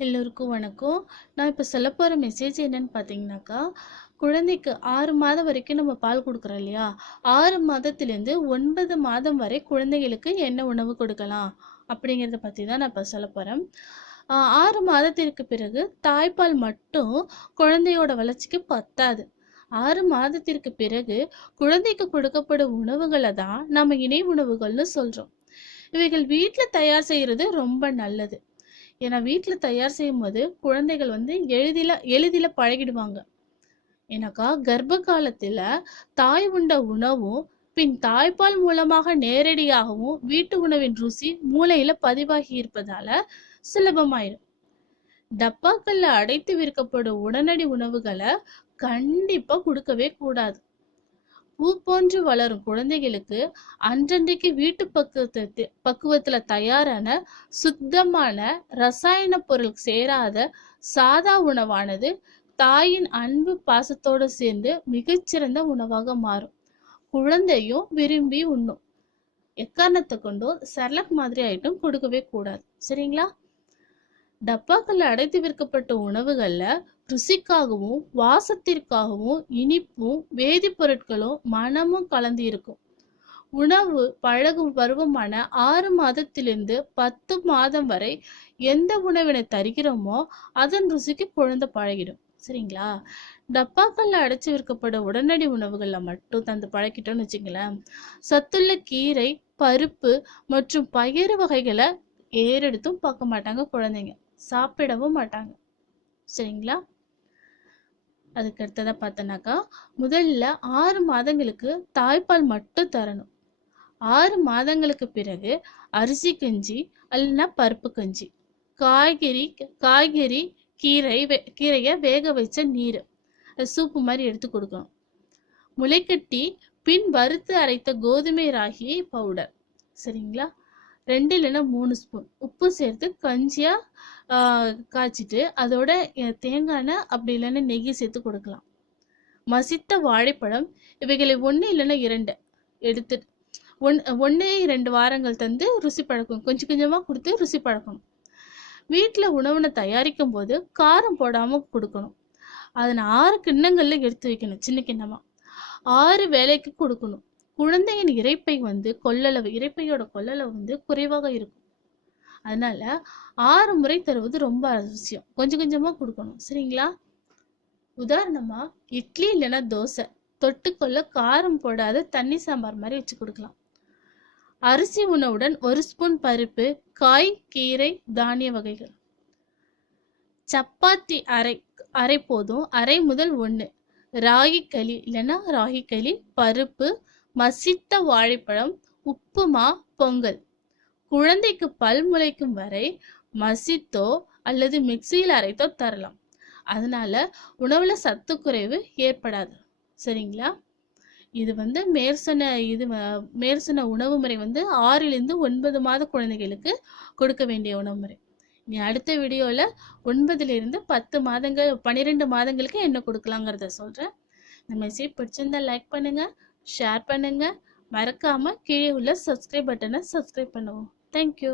எல்லோருக்கும் வணக்கம். நான் இப்போ சொல்ல போகிற மெசேஜ் என்னன்னு பார்த்தீங்கன்னாக்கா குழந்தைக்கு ஆறு மாதம் வரைக்கும் நம்ம பால் கொடுக்குறோம் இல்லையா? ஆறு மாதத்துலேருந்து ஒன்பது மாதம் வரை குழந்தைகளுக்கு என்ன உணவு கொடுக்கலாம்? அப்படிங்கிறத பற்றி தான் நான் இப்போ சொல்ல போகிறேன் ஆறு மாதத்திற்கு பிறகு தாய்ப்பால் மட்டும் குழந்தையோட வளர்ச்சிக்கு பத்தாது. ஆறு மாதத்திற்கு பிறகு குழந்தைக்கு கொடுக்கப்படும் உணவுகளை தான் நம்ம இணை உணவுகள்னு சொல்கிறோம் இவைகள் வீட்டில் தயார் செய்கிறது ரொம்ப நல்லது. ஏன்னா வீட்டில் தயார் செய்யும் போது குழந்தைகள் வந்து எளிதில எளிதில் பழகிடுவாங்க. ஏன்னாக்கா கர்ப்ப காலத்தில் தாய் உண்ட உணவும் பின் தாய்ப்பால் மூலமாக நேரடியாகவும் வீட்டு உணவின் ருசி மூளையில பதிவாகி இருப்பதால சுலபமாயிடும் டப்பாக்கள்ல அடைத்து விற்கப்படும் உடனடி உணவுகளை கண்டிப்பா கொடுக்கவே கூடாது. பூ போன்று வளரும் குழந்தைகளுக்கு அன்றன்றைக்கு வீட்டு பக்குவத்து பக்குவத்துல தயாரான சுத்தமான ரசாயன பொருள் சேராத சாதா உணவானது தாயின் அன்பு பாசத்தோடு சேர்ந்து மிகச்சிறந்த உணவாக மாறும். குழந்தையும் விரும்பி உண்ணும். எக்காரணத்தை கொண்டும் சரலக் மாதிரி ஐட்டம் கொடுக்கவே கூடாது. சரிங்களா? டப்பாக்களில் அடைத்து விற்கப்பட்ட உணவுகளில் ருசிக்காகவும் வாசத்திற்காகவும் இனிப்பும் வேதிப்பொருட்களும் மனமும் கலந்து இருக்கும் உணவு பழகும் பருவமான ஆறு மாதத்திலிருந்து பத்து மாதம் வரை எந்த உணவினை தருகிறோமோ அதன் ருசிக்கு குழந்தை பழகிடும். சரிங்களா? டப்பாக்கள்ல அடைச்சு விற்கப்படும் உடனடி உணவுகள்ல மட்டும் தந்து பழக்கிட்டோம்னு வச்சுங்களேன் சத்துள்ள கீரை பருப்பு மற்றும் பயிறு வகைகளை ஏறெடுத்தும் பார்க்க மாட்டாங்க குழந்தைங்க. சாப்பிடவும் மாட்டாங்க. சரிங்களா? அதுக்கு அடுத்ததாக பார்த்தோன்னாக்கா முதல்ல ஆறு மாதங்களுக்கு தாய்ப்பால் மட்டும் தரணும். ஆறு மாதங்களுக்கு பிறகு அரிசி கஞ்சி அல்லனா பருப்பு கஞ்சி காய்கறி காய்கறி கீரை வே கீரையை வேக வச்ச நீர் சூப்பு மாதிரி எடுத்து கொடுக்கணும். முளைக்கட்டி பின் வறுத்து அரைத்த கோதுமை ராகி பவுடர் சரிங்களா? ரெண்டு இல்லைன்னா மூணு ஸ்பூன். உப்பு சேர்த்து கஞ்சியாக காய்ச்சிட்டு அதோட தேங்காய் எண்ணெய் அப்படி இல்லைன்னா நெய் சேர்த்து கொடுக்கலாம். மசித்த வாழைப்பழம் இவைகளை ஒன்று இல்லைன்னா இரண்டு எடுத்து ஒன் ஒன்று இரண்டு வாரங்கள் தந்து ருசி பழக்கணும். கொஞ்சம் கொஞ்சமாக கொடுத்து ருசி பழக்கணும். வீட்டில் உணவுனை தயாரிக்கும் போது காரம் போடாமல் கொடுக்கணும். அதனை ஆறு கிண்ணங்களில் எடுத்து வைக்கணும் சின்ன கிண்ணமாக ஆறு வேலைக்கு கொடுக்கணும். குழந்தையின் இறைப்பை வந்து கொள்ளளவு இறைப்பையோட கொள்ளளவு வந்து குறைவாக இருக்கும். அதனால ஆறு முறை தருவது ரொம்ப அவசியம். கொஞ்சம் கொஞ்சமா கொடுக்கணும். சரிங்களா? உதாரணமா இட்லி இல்லைன்னா தோசை. தொட்டுக்கொள்ள காரம் போடாத தண்ணி சாம்பார் மாதிரி வச்சு கொடுக்கலாம். அரிசி உணவுடன் ஒரு ஸ்பூன் பருப்பு காய் கீரை தானிய வகைகள். சப்பாத்தி அரை அரை போதும். அரை முதல் ஒன்று ராகி களி இல்லைன்னா ராகி களி பருப்பு மசித்த வாழைப்பழம் உப்புமா பொங்கல். குழந்தைக்கு பல் முளைக்கும் வரை மசித்தோ அல்லது மிக்சியில் அரைத்தோ தரலாம். அதனால உணவுல சத்து குறைவு ஏற்படாது. சரிங்களா? இது வந்து மேற்சொன்ன இது மேற்சொன்ன உணவு முறை வந்து ஆறிலிருந்து ஒன்பது மாத குழந்தைகளுக்கு கொடுக்க வேண்டிய உணவு முறை. நீ அடுத்த வீடியோவில் ஒன்பதுலேருந்து பத்து மாதங்கள் பன்னிரெண்டு மாதங்களுக்கு என்ன கொடுக்கலாங்கிறத சொல்கிறேன் இந்த மெசேஜ் பிடிச்சிருந்தா லைக் பண்ணுங்கள் ஷேர் பண்ணுங்கள் மறக்காமல் கீழே உள்ள சப்ஸ்கிரைப் பட்டனை சப்ஸ்கிரைப் பண்ணுவோம். தேங்க்யூ